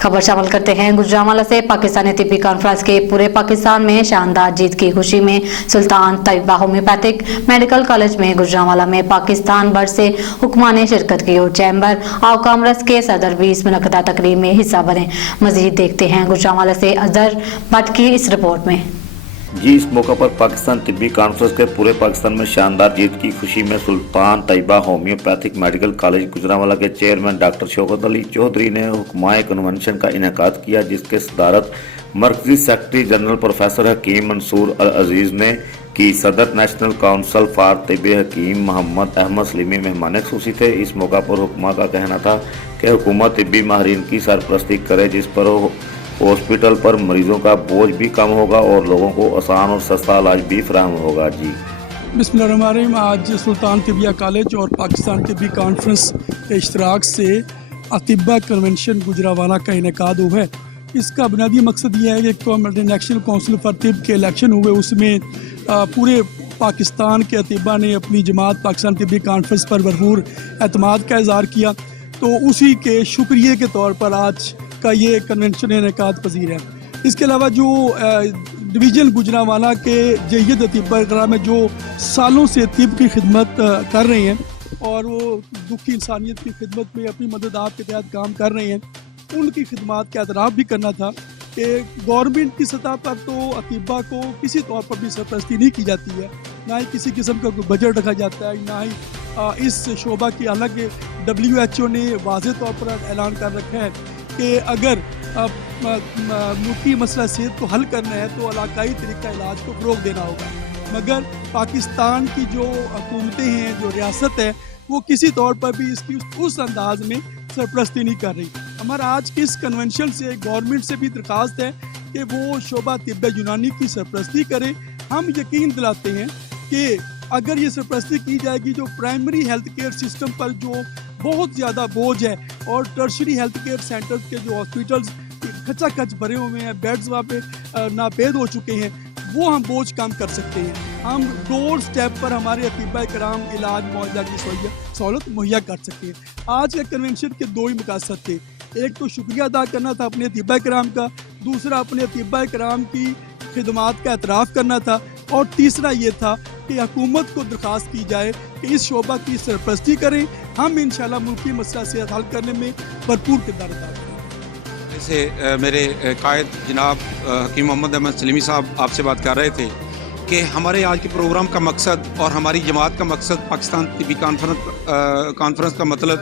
खबर शामिल करते हैं गुजरांवाला से। पाकिस्तानी तिब्बी कॉन्फ्रेंस के पूरे पाकिस्तान में शानदार जीत की खुशी में Sultan Taiba homeopathic medical college में गुजरांवाला में पाकिस्तान भर से हुक्मा ने शिरकत की और चैम्बर ऑफ कॉमर्स के सदर भी इस मुनक़दा तकरीब में हिस्सा बने। मजीद देखते हैं गुजरांवाला से अजहर भट्ट की इस रिपोर्ट में। जी, इस मौका पर पाकिस्तान तिब्बी कॉन्फ्रेंस के पूरे पाकिस्तान में शानदार जीत की खुशी में Sultan Taiba homeopathic medical college Gujranwala के चेयरमैन डॉक्टर शौकत अली चौधरी ने हुक्माए कन्वेंशन का इनेकाद किया, जिसके सदारत मरकजी secretary general professor Hakeem Mansoor Al Aziz ने की। सदर national council for Tibb Hakeem Mohammad Ahmed Salimi मेहमान खुसूसी थे। इस मौका पर हुक्मा का कहना था कि हुकूमत तिब्बी माहिरीन की सरपरस्ती करे, जिस पर हॉस्पिटल पर मरीजों का बोझ भी कम होगा और लोगों को आसान और सस्ता इलाज भी फराहम होगा। जी, बिस्मिल्लाहिर्रहमानिर्रहीम। आज सुल्तान तिब्बिया कॉलेज और पाकिस्तान तिब्बी कॉन्फ्रेंस के इश्तराक से अतिब्बा कन्वेंशन गुजरांवाला का इनेकाद हुआ है। इसका बुनियादी मकसद ये है कि नेशनल काउंसिल फॉर तिब्ब के इलेक्शन हुए, उसमें पूरे पाकिस्तान के अतिब्बा ने अपनी जमात पाकिस्तान तिब्बी कॉन्फ्रेंस पर भरपूर एतमाद का इज़हार किया, तो उसी के शुक्रिया के तौर पर आज का ये कन्वेंशन इनेकाद पजीर है। इसके अलावा जो डिवीज़न गुजरांवाला के जय्यद अतिब्बा कराम में जो सालों से तिब्ब की खिदमत कर रहे हैं और वो दुखी इंसानियत की खिदमत में अपनी मदद आपके तहत काम कर रहे हैं, उनकी खिदमत का एतराफ़ भी करना था कि गवर्नमेंट की सतह पर तो अतिब्बा को किसी तौर पर भी सरपरस्ती नहीं की जाती है, ना ही किसी किस्म का कोई बजट रखा जाता है, ना ही इस शोबा की। हालांकि WHO ने वाज़ेह तौर पर ऐलान कर रखा है कि अगर मुल्की मसला सेहत को हल करना है तो इलाकाई तरीका इलाज को फ़रोग़ देना होगा, मगर पाकिस्तान की जो हुकूमतें हैं, जो रियासत है, वो किसी तौर पर भी इसकी उस अंदाज में सरपरस्ती नहीं कर रही। हमारा आज के इस कन्वेंशन से गवर्नमेंट से भी दरख्वास्त है कि वो शोबा तिब्ब यूनानी की सरपरस्ती करे। हम यकीन दिलाते हैं कि अगर ये सरपरस्ती की जाएगी, जो प्राइमरी हेल्थ केयर सिस्टम पर जो बहुत ज़्यादा बोझ है और टर्शरी हेल्थ केयर सेंटर्स के जो हॉस्पिटल्स खचाखच भरे हुए हैं, बेड्स वहाँ पे नापेद हो चुके हैं, वो हम बोझ कम कर सकते हैं। हम डोर स्टेप पर हमारे अतिब्बा कराम इलाज मुआवजा की सहूलत मुहैया कर सकते हैं। आज के कन्वेंशन के दो ही मकसद थे, एक तो शुक्रिया अदा करना था अपने अतिब्बा कराम का, दूसरा अपने अतिब्बा कराम की खिदमात का एतराफ़ करना था, और तीसरा ये था कि हुकूमत को दरख्वास्त की जाए कि इस शोबा की सरपरस्ती करें। हम इंशाल्लाह मुल्की मसला सेहत हल करने में भरपूर किरदार अदा करें। जैसे मेरे कायद जनाब हकीम मोहम्मद अहमद सलीमी साहब आपसे बात कर रहे थे कि हमारे आज के प्रोग्राम का मकसद और हमारी जमात का मकसद, पाकिस्तान तिब्बी कॉन्फ्रेंस का मतलब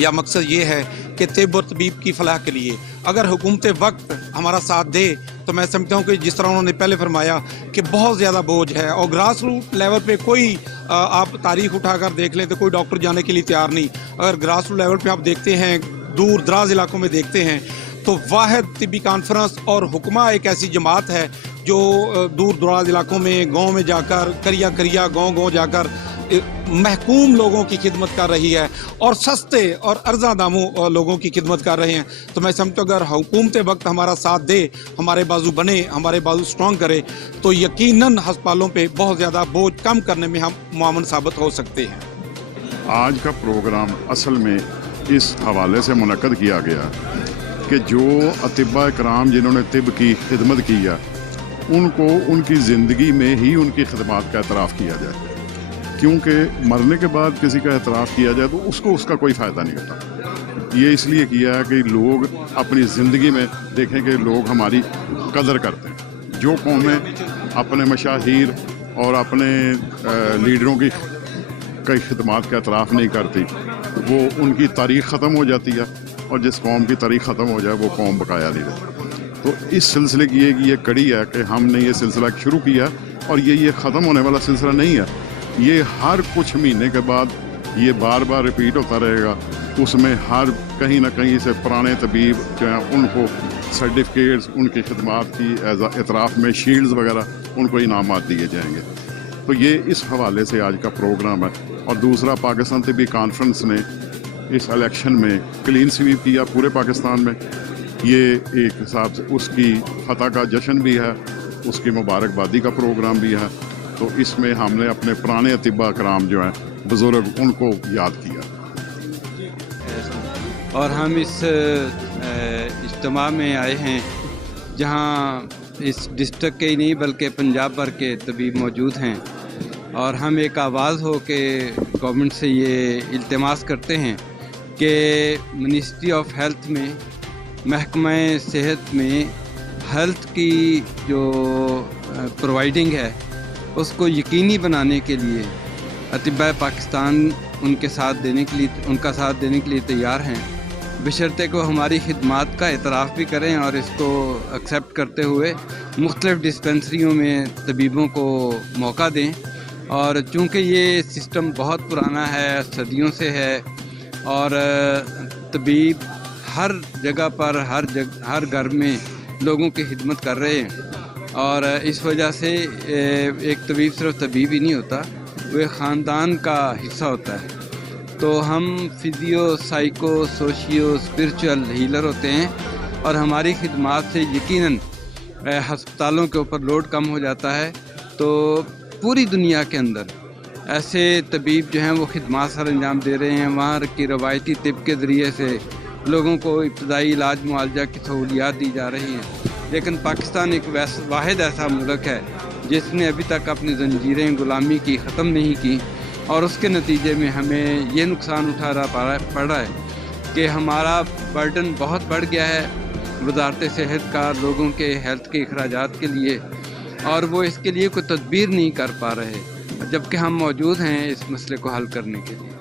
या मकसद ये है कि तिब्ब और तबीब की फलाह के लिए अगर हुकूमत वक्त हमारा साथ दे तो मैं समझता हूँ कि जिस तरह उन्होंने पहले फरमाया कि बहुत ज़्यादा बोझ है और ग्रास रूट लेवल पे कोई आप तारीख उठाकर देख लें तो कोई डॉक्टर जाने के लिए तैयार नहीं। अगर ग्रास रूट लेवल पे आप देखते हैं, दूर दराज इलाकों में देखते हैं, तो वाहिद तिब्बी कॉन्फ्रेंस और हुक्मा एक ऐसी जमात है जो दूर दराज इलाकों में गांव में जाकर करिया गांव जाकर महकूम लोगों की खिदमत कर रही है और सस्ते और अर्जा दामों लोगों की खिदमत कर रहे हैं। तो मैं समझता हूँ अगर हुकूमत वक्त हमारा साथ दे, हमारे बाजू बने, हमारे बाजू स्ट्रॉन्ग करे, तो यकीनन हस्पतालों पे बहुत ज़्यादा बोझ कम करने में हम मुआवन साबित हो सकते हैं। आज का प्रोग्राम असल में इस हवाले से मुनक़द किया गया कि जो अतिब्बा कराम जिन्होंने तिब्ब की खिदमत की है, उनको उनकी ज़िंदगी में ही उनकी खिदमत का एतराफ़ किया जाए, क्योंकि मरने के बाद किसी का एतराफ़ किया जाए तो उसको उसका कोई फ़ायदा नहीं होता। ये इसलिए किया है कि लोग अपनी ज़िंदगी में देखें कि लोग हमारी कदर करते हैं। जो कौमें अपने मशाहीर और अपने लीडरों की कई खिदमत का एतराफ़ नहीं करती, वो उनकी तारीख़ ख़त्म हो जाती है, और जिस कौम की तारीख़ ख़त्म हो जाए वो कौम बकाया नहीं रहती। तो इस सिलसिले की ये कड़ी है कि हमने ये सिलसिला शुरू किया, और ये ख़त्म होने वाला सिलसिला नहीं है। ये हर कुछ महीने के बाद ये बार बार रिपीट होता रहेगा। उसमें हर कहीं ना कहीं से पुराने तबीब जो हैं उनको सर्टिफिकेट्स, उनकी खिदमत की एतराफ़ में शील्ड्स वगैरह उनको इनामात दिए जाएंगे। तो ये इस हवाले से आज का प्रोग्राम है। और दूसरा, पाकिस्तान तिब्बी कॉन्फ्रेंस ने इस इलेक्शन में क्लीन स्वीप किया पूरे पाकिस्तान में। ये एक हिसाब से उसकी फतह का जश्न भी है, उसकी मुबारकबादी का प्रोग्राम भी है। तो इसमें हमने अपने पुराने अतिब्बा कराम जो हैं बुज़ुर्ग, उनको याद किया। और हम इस इज्तिमा में आए हैं जहां इस डिस्ट्रिक्ट के ही नहीं बल्कि पंजाब भर के तबीब मौजूद हैं और हम एक आवाज़ हो के गवर्नमेंट से ये इल्तिमास करते हैं कि मिनिस्ट्री ऑफ हेल्थ में महकमा सेहत में हेल्थ की जो प्रोवाइडिंग है उसको यकीनी बनाने के लिए अतिबा पाकिस्तान उनका साथ देने के लिए तैयार हैं, बशर्ते को हमारी खिदमात का एतराफ़ भी करें और इसको एक्सेप्ट करते हुए मुख्तलिफ़ डिस्पेंसरियों में तबीबों को मौका दें। और चूँकि ये सिस्टम बहुत पुराना है, सदियों से है और तबीब हर जगह पर हर घर में लोगों की खिदमत कर रहे हैं और इस वजह से एक तबीब सिर्फ तबीब ही नहीं होता, वो ख़ानदान का हिस्सा होता है। तो हम physio, psycho, socio, spiritual healer होते हैं और हमारी खिदमात से यकीनन हस्पतालों के ऊपर लोड कम हो जाता है। तो पूरी दुनिया के अंदर ऐसे तबीब जो हैं वो खिदमात सर अंजाम दे रहे हैं, वहाँ की रवायती तिब के ज़रिए से लोगों को इब्तदाई इलाज मुआवजा की सहूलियात दी जा रही हैं। लेकिन पाकिस्तान एक वाहिद ऐसा मुल्क है जिसने अभी तक अपनी जंजीरें गुलामी की ख़त्म नहीं की और उसके नतीजे में हमें ये नुकसान उठाना पड़ रहा है कि हमारा बर्डन बहुत बढ़ गया है वजारत सेहत का लोगों के हेल्थ के अखराजात के लिए, और वो इसके लिए कोई तदबीर नहीं कर पा रहे, जबकि हम मौजूद हैं इस मसले को हल करने के लिए।